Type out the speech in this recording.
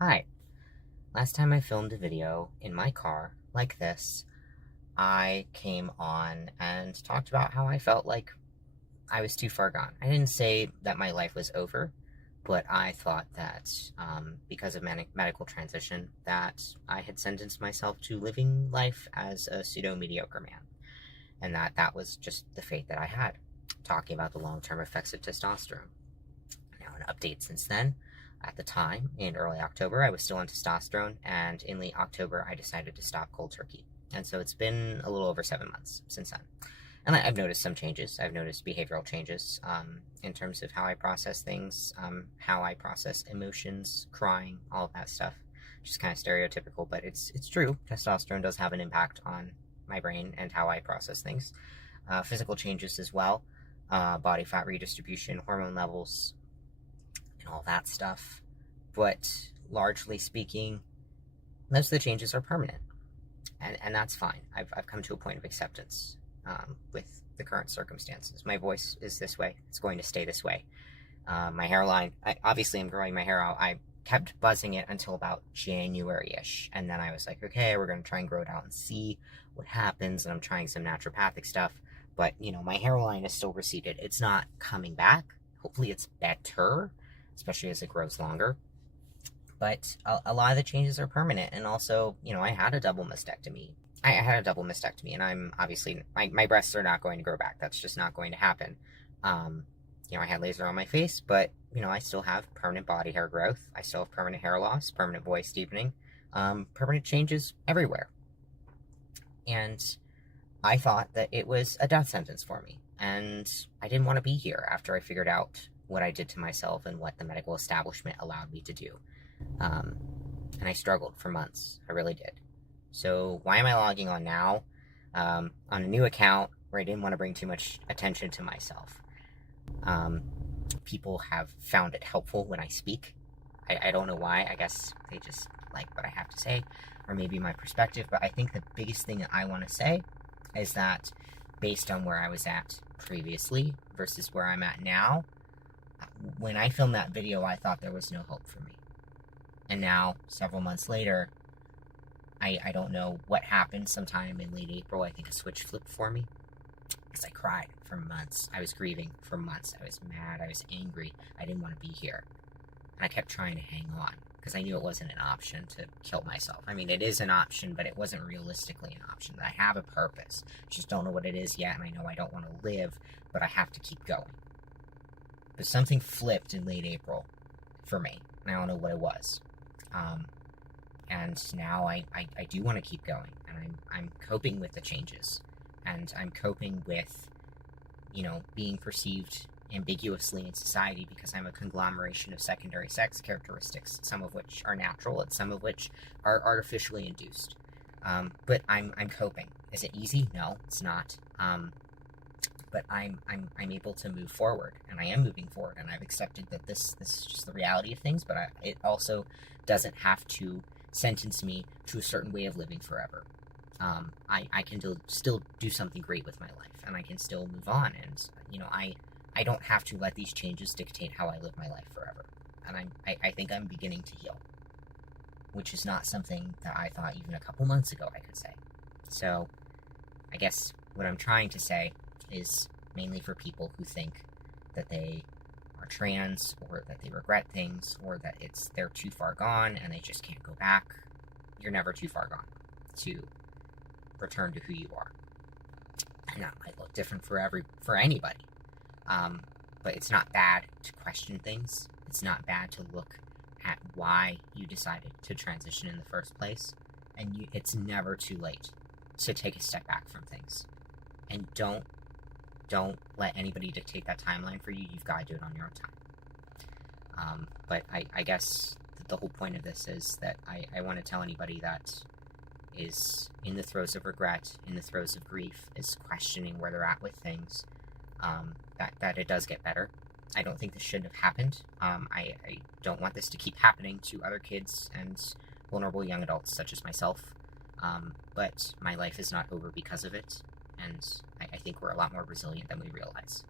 Hi. Last time I filmed a video in my car like this, I came on and talked about how I felt like I was too far gone. I didn't say that my life was over, but I thought that because of medical transition, that I had sentenced myself to living life as a pseudo-mediocre man, and that was just the fate that I had, talking about the long-term effects of testosterone. Now, an update since then. At the time, in early October, I was still on testosterone, and in late October, I decided to stop cold turkey. And so it's been a little over 7 months since then. And I've noticed some changes. I've noticed behavioral changes in terms of how I process things, how I process emotions, crying, all of that stuff. Just kind of stereotypical, but it's true. Testosterone does have an impact on my brain and how I process things. Physical changes as well, body fat redistribution, hormone levels, and all that stuff. But largely speaking, most of the changes are permanent, and that's fine. I've come to a point of acceptance with the current circumstances. My voice is this way. It's going to stay this way. My hairline, obviously I'm growing my hair out. I kept buzzing it until about January-ish, and then I was like, okay, we're going to try and grow it out and see what happens, and I'm trying some naturopathic stuff, but, my hairline is still receded. It's not coming back. Hopefully it's better, especially as it grows longer. But a lot of the changes are permanent, and also, I had a double mastectomy. I had a double mastectomy, and I'm obviously, my breasts are not going to grow back. That's just not going to happen. I had laser on my face, but, I still have permanent body hair growth. I still have permanent hair loss, permanent voice deepening, permanent changes everywhere. And I thought that it was a death sentence for me, and I didn't want to be here after I figured out what I did to myself and what the medical establishment allowed me to do. And I struggled for months. I really did. So why am I logging on now on a new account where I didn't want to bring too much attention to myself? People have found it helpful when I speak. I don't know why. I guess they just like what I have to say, or maybe my perspective. But I think the biggest thing that I want to say is that based on where I was at previously versus where I'm at now, when I filmed that video, I thought there was no hope for me. And now, several months later, I don't know what happened. Sometime in late April, I think a switch flipped for me. Because I cried for months. I was grieving for months. I was mad. I was angry. I didn't want to be here. And I kept trying to hang on. Because I knew it wasn't an option to kill myself. I mean, it is an option, but it wasn't realistically an option. I have a purpose. Just don't know what it is yet, and I know I don't want to live, but I have to keep going. But something flipped in late April for me, and I don't know what it was. And now I do want to keep going, and I'm coping with the changes, and I'm coping with, being perceived ambiguously in society because I'm a conglomeration of secondary sex characteristics, some of which are natural and some of which are artificially induced. But I'm coping. Is it easy? No, it's not. But I'm able to move forward, and I am moving forward, and I've accepted that this is just the reality of things, but it also doesn't have to sentence me to a certain way of living forever. I can still do something great with my life, and I can still move on, and, I don't have to let these changes dictate how I live my life forever. And I think I'm beginning to heal, which is not something that I thought even a couple months ago I could say. So, I guess what I'm trying to say is mainly for people who think that they are trans, or that they regret things, or that they're too far gone and they just can't go back. You're never too far gone to return to who you are. And that might look different for anybody. But it's not bad to question things. It's not bad to look at why you decided to transition in the first place. And it's never too late to take a step back from things. And don't let anybody dictate that timeline for you. You've got to do it on your own time. But I guess the whole point of this is that I want to tell anybody that is in the throes of regret, in the throes of grief, is questioning where they're at with things, that it does get better. I don't think this shouldn't have happened. I don't want this to keep happening to other kids and vulnerable young adults such as myself. But my life is not over because of it, and I think we're a lot more resilient than we realize.